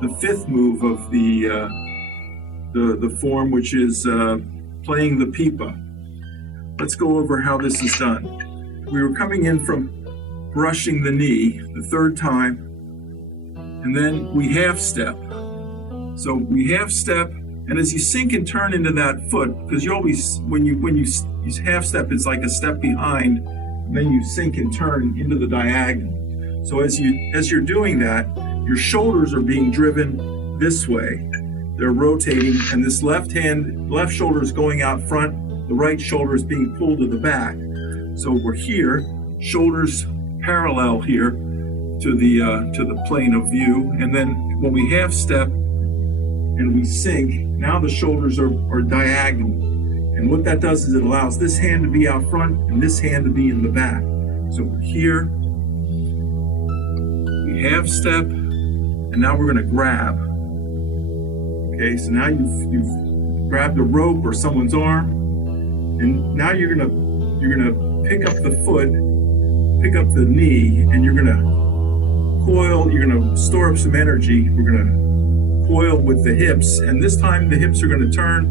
the fifth move of the form, which is playing the Pipa. Let's go over how this is done. We were coming in from brushing the knee the third time, and then we half step. So we half step, and as you sink and turn into that foot, because you always, when you half step, it's like a step behind, and then you sink and turn into the diagonal. So as you're doing that, your shoulders are being driven this way. They're rotating, and this left shoulder is going out front, the right shoulder is being pulled to the back. So we're here, shoulders parallel here to the plane of view, and then when we half step and we sink, now the shoulders are diagonal. And what that does is it allows this hand to be out front and this hand to be in the back. So we're here, we half step, and now we're gonna grab. Okay, so now you've grabbed a rope or someone's arm, and now you're gonna pick up the foot, pick up the knee, and you're gonna coil, you're gonna store up some energy. We're gonna coil with the hips, and this time the hips are gonna turn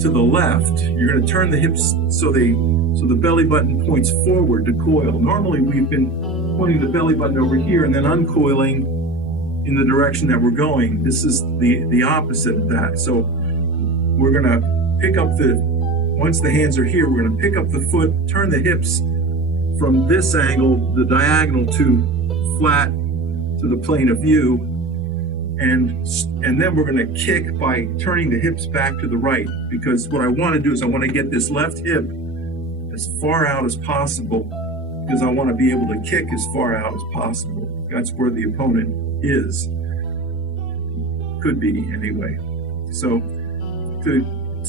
to the left. You're gonna turn the hips so the belly button points forward to coil. Normally we've been pointing the belly button over here and then uncoiling in the direction that we're going. This is the opposite of that. So we're gonna pick up once the hands are here, we're gonna pick up the foot, turn the hips from this angle, the diagonal, to flat to the plane of view, and then we're gonna kick by turning the hips back to the right, because what I wanna do is I wanna get this left hip as far out as possible, because I wanna be able to kick as far out as possible. That's where the opponent is, could be anyway. So to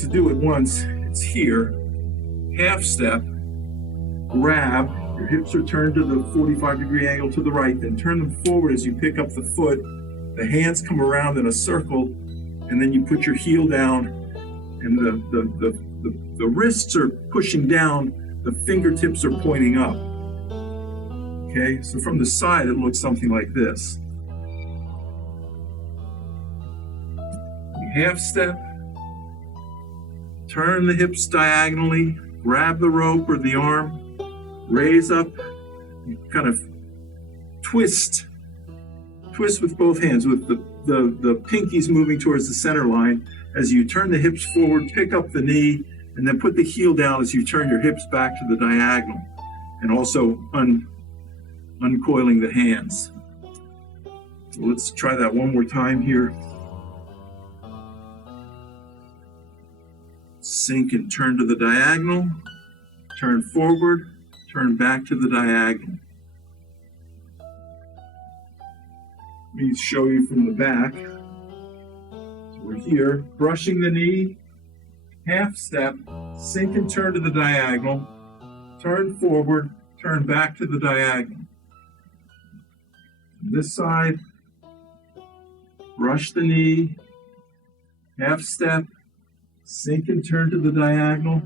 do it once, it's here, half step, grab, your hips are turned to the 45-degree angle to the right, then turn them forward as you pick up the foot, the hands come around in a circle, and then you put your heel down, and the wrists are pushing down, the fingertips are pointing up. Okay, so from the side it looks something like this. Half step, turn the hips diagonally, grab the rope or the arm, raise up, kind of twist with both hands, with the pinkies moving towards the center line. As you turn the hips forward, pick up the knee, and then put the heel down as you turn your hips back to the diagonal, and also uncoiling the hands. So let's try that one more time here. Sink and turn to the diagonal, turn forward, turn back to the diagonal. Let me show you from the back. So we're here, brushing the knee, half step, sink and turn to the diagonal, turn forward, turn back to the diagonal. This side, brush the knee, half step, sink and turn to the diagonal,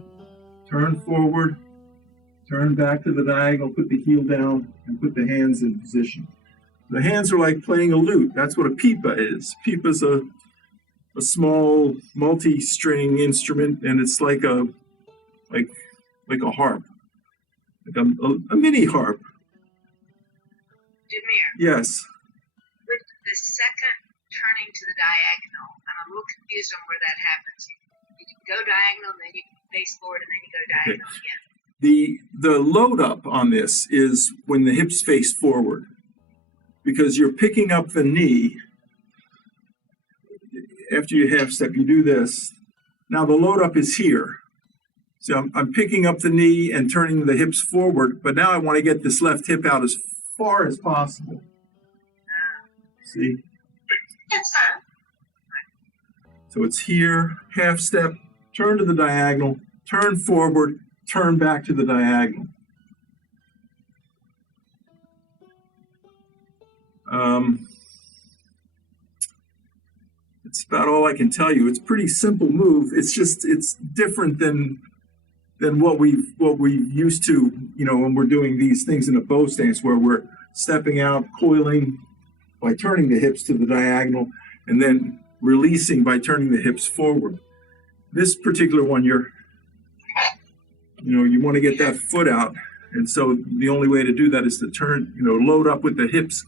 turn forward, turn back to the diagonal, put the heel down, and put the hands in position. The hands are like playing a lute. That's what a pipa is. Pipa's a small multi-string instrument, and it's like a harp, like a mini harp. Damir. Yes. With the second turning to the diagonal, I'm a little confused on where that happens. You go diagonal, then you face forward, and then you go diagonal again. The load up on this is when the hips face forward, because you're picking up the knee. After you half step, you do this. Now the load up is here. So I'm picking up the knee and turning the hips forward, but now I want to get this left hip out as far as possible. See? Yes. So it's here, half step, turn to the diagonal, turn forward, turn back to the diagonal. It's about all I can tell you. It's a pretty simple move. It's just, it's different than what we used to, when we're doing these things in a bow stance, where we're stepping out, coiling, by turning the hips to the diagonal, and then releasing by turning the hips forward. This particular one, you want to get that foot out. And so the only way to do that is to turn, load up with the hips,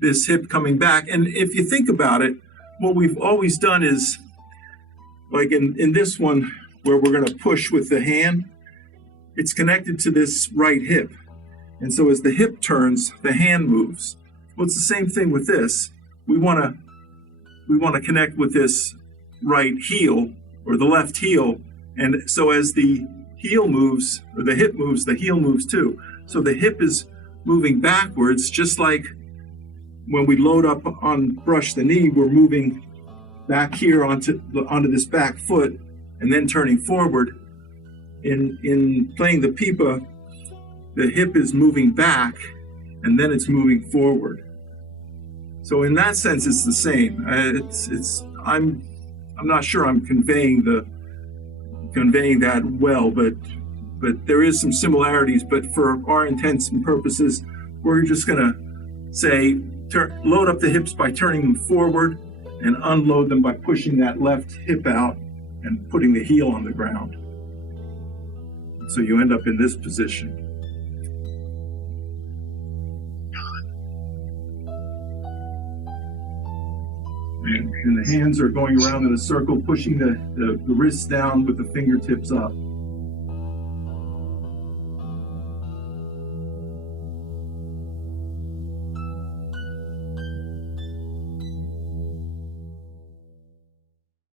this hip coming back. And if you think about it, what we've always done is, like in this one, where we're going to push with the hand, it's connected to this right hip. And so as the hip turns, the hand moves. Well, it's the same thing with this. We want to connect with this right heel or the left heel. And so as the heel moves, or the hip moves, the heel moves too. So the hip is moving backwards, just like when we load up on brush the knee, we're moving back here onto this back foot and then turning forward. In playing the pipa, the hip is moving back and then it's moving forward. So in that sense, it's the same. I'm not sure I'm conveying that well, but there is some similarities. But for our intents and purposes, we're just going to say load up the hips by turning them forward and unload them by pushing that left hip out and putting the heel on the ground. So you end up in this position. And the hands are going around in a circle, pushing the wrists down with the fingertips up.